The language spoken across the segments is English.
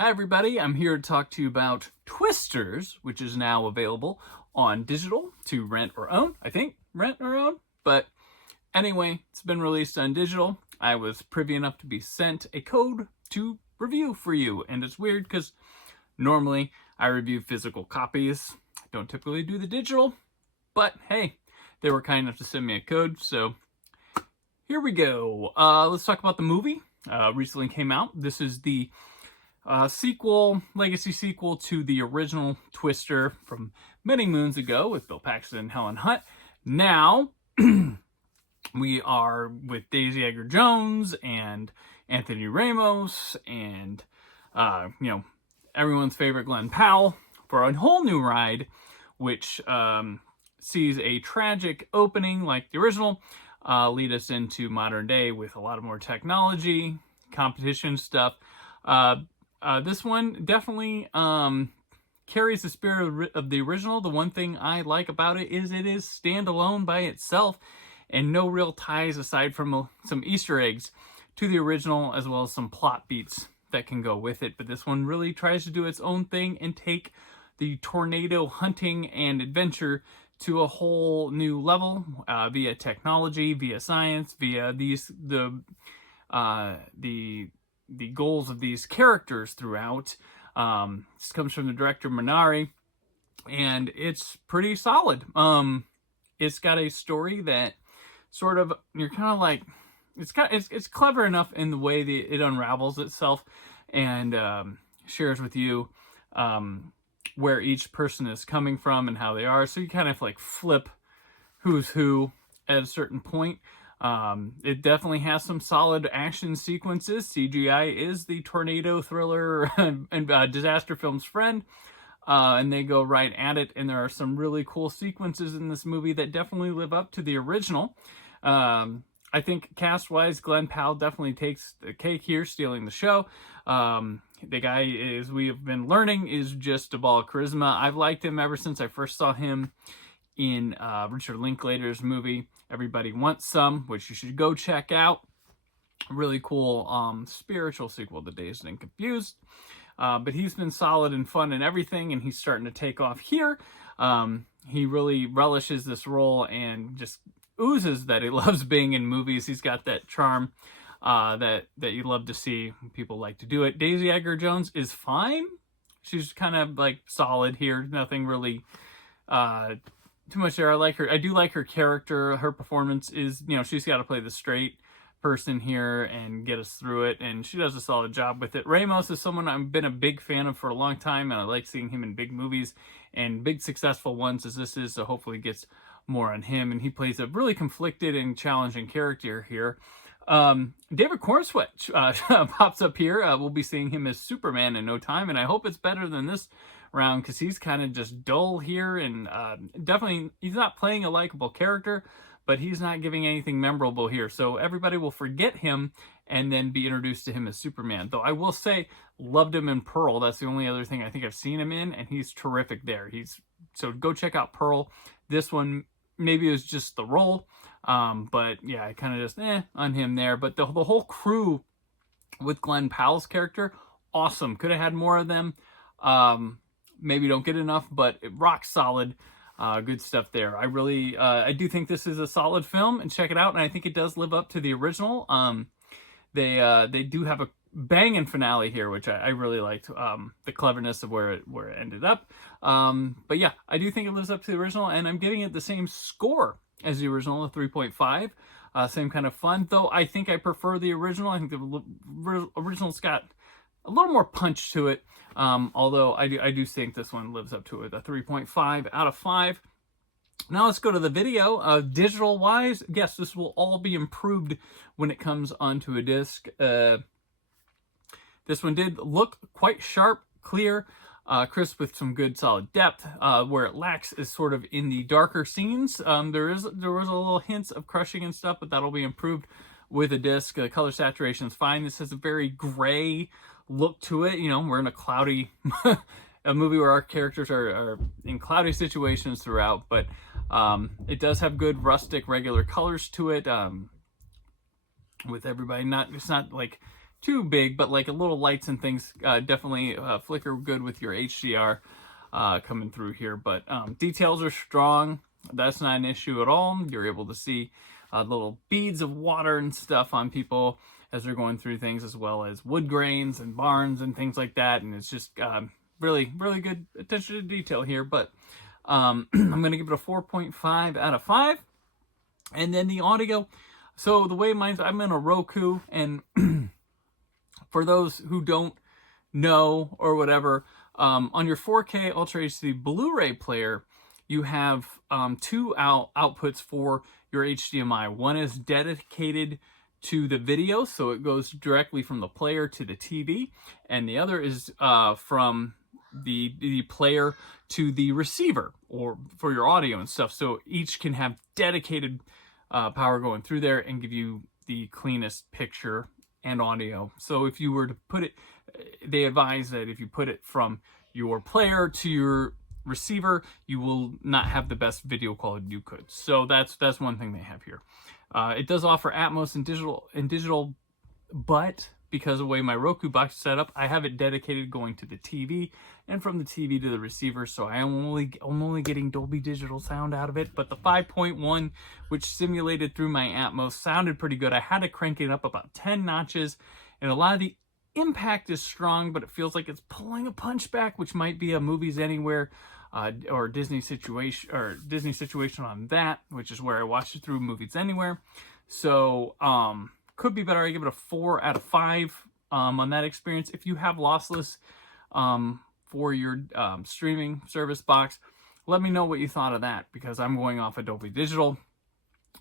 Hi everybody, I'm here to talk to you about Twisters, which is now available on digital to rent or own. I think rent or own, but anyway, it's been released on digital. I was privy enough to be sent a code to review for you, and it's weird because normally I review physical copies. I don't typically do the digital, but hey, they were kind enough to send me a code, so here we go. Let's talk about the movie. Recently came out. This is the legacy sequel to the original Twister from many moons ago with Bill Paxton and Helen Hunt. Now, we are with Daisy Edgar-Jones and Anthony Ramos and, everyone's favorite Glenn Powell for a whole new ride, which sees a tragic opening like the original, lead us into modern day with a lot of more technology, competition stuff. This one definitely carries the spirit of the original. The one thing I like about it is standalone by itself and no real ties aside from some Easter eggs to the original, as well as some plot beats that can go with it. But this one really tries to do its own thing and take the tornado hunting and adventure to a whole new level via technology, via science, via the goals of these characters throughout. This comes from the director Minari, and it's pretty solid. It's got a story that sort of, you're kind of like, it's clever enough in the way that it unravels itself and shares with you where each person is coming from and how they are. So you kind of like flip who's who at a certain point. It definitely has some solid action sequences. CGI is the tornado thriller and disaster film's friend, and they go right at it. And there are some really cool sequences in this movie that definitely live up to the original. I think cast-wise, Glenn Powell definitely takes the cake here, stealing the show. The guy, as we have been learning, is just a ball of charisma. I've liked him ever since I first saw him in Richard Linklater's movie Everybody Wants Some, which you should go check out. Really cool spiritual sequel to Dazed and Confused. But he's been solid and fun and everything, and he's starting to take off here. He really relishes this role and just oozes that he loves being in movies. He's got that charm that you love to see. People like to do it. Daisy Edgar-Jones is fine. She's kind of like solid here. Nothing really too much there. I do like her character. Her performance is, she's got to play the straight person here and get us through it, and she does a solid job with it. Ramos is someone I've been a big fan of for a long time, and I like seeing him in big movies and big successful ones as this is, so hopefully it gets more on him, and he plays a really conflicted and challenging character here. David Cornsweet pops up here. We'll be seeing him as Superman in no time, and I hope it's better than this round because he's kind of just dull here, and definitely he's not playing a likable character, but he's not giving anything memorable here. So everybody will forget him and then be introduced to him as Superman. Though I will say, loved him in Pearl. That's the only other thing I think I've seen him in, and he's terrific there. So go check out Pearl. This one, maybe it was just the role, but yeah, I kind of just on him there. But the whole crew with Glenn Powell's character, awesome. Could have had more of them. Maybe don't get enough, but it rocks solid. Good stuff there. I do think this is a solid film, and check it out. And I think it does live up to the original. They do have a banging finale here, which I really liked. The cleverness of where it ended up. But yeah, I do think it lives up to the original, and I'm giving it the same score as the original, a 3.5. Same kind of fun, though I think I prefer the original. I think the original's got a little more punch to it. Although I do think this one lives up to it, a 3.5 out of 5. Now let's go to the video. Digital wise, yes, this will all be improved when it comes onto a disc. This one did look quite sharp, clear, crisp with some good solid depth. Where it lacks is sort of in the darker scenes. There was a little hints of crushing and stuff, but that'll be improved with a disc. Color saturation is fine. This has a very gray look to it. We're in a cloudy a movie where our characters are in cloudy situations throughout, but it does have good rustic regular colors to it, with everybody it's not like too big, but like a little lights and things definitely flicker good with your HDR coming through here. But details are strong. That's not an issue at all. You're able to see little beads of water and stuff on people as they're going through things, as well as wood grains and barns and things like that. And it's just really, really good attention to detail here. But I'm going to give it a 4.5 out of 5. And then the audio. So the way I'm in a Roku, and for those who don't know or whatever, on your 4K Ultra HD Blu-ray player, you have two outputs for your HDMI. One is dedicated to the video, so it goes directly from the player to the TV, and the other is from the player to the receiver, or for your audio and stuff. So each can have dedicated power going through there and give you the cleanest picture and audio. So if you were to put it, they advise that if you put it from your player to your receiver, you will not have the best video quality you could. So that's one thing they have here. It does offer Atmos and digital, but because of the way my Roku box is set up, I have it dedicated going to the TV and from the TV to the receiver, so I'm only getting Dolby Digital sound out of it. But the 5.1, which simulated through my Atmos, sounded pretty good. I had to crank it up about 10 notches, and a lot of the impact is strong, but it feels like it's pulling a punch back, which might be a Movies Anywhere or Disney situation on that, which is where I watched it through Movies Anywhere. So could be better. I give it a 4 out of 5 on that experience. If you have lossless for your streaming service box, let me know what you thought of that, because I'm going off Dolby Digital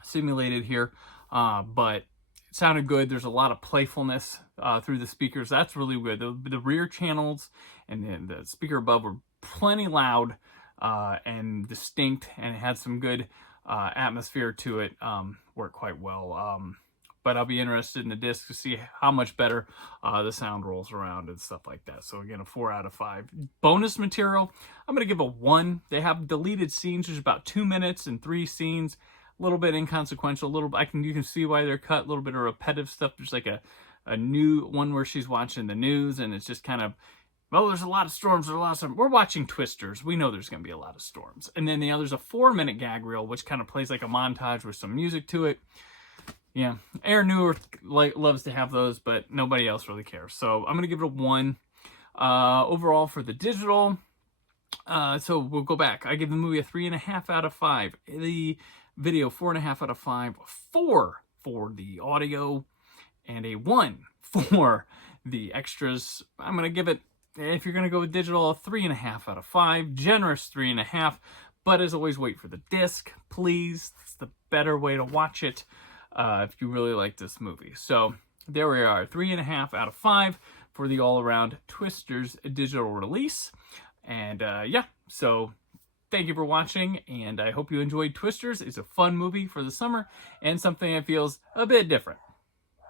simulated here, but it sounded good. There's a lot of playfulness through the speakers. That's really good. The rear channels and the speaker above were plenty loud and distinct, and it had some good atmosphere to it. Worked quite well. But I'll be interested in the disc to see how much better the sound rolls around and stuff like that. So again, a 4 out of 5. Bonus material, I'm going to give a 1. They have deleted scenes. There's about 2 minutes and 3 scenes. A little bit inconsequential. You can see why they're cut. A little bit of repetitive stuff. There's like a new one where she's watching the news, and it's just kind of, well, there's a lot of storms. There's a lot of storms. We're watching Twisters. We know there's going to be a lot of storms. And then the other's a 4-minute gag reel, which kind of plays like a montage with some music to it. Yeah, Aaron Newirth loves to have those, but nobody else really cares. So I'm going to give it a 1. Overall for the digital, so we'll go back. I give the movie a 3.5 out of 5. The video, 4.5 out of 5. 4 for the audio, and a 1 for the extras. I'm going to give it, if you're going to go with digital, a 3.5 out of 5. Generous 3.5. But as always, wait for the disc, please. It's the better way to watch it. If you really like this movie. So there we are, 3.5 out of 5 for the all-around Twisters digital release. And yeah, so thank you for watching, and I hope you enjoyed Twisters. It's a fun movie for the summer and something that feels a bit different.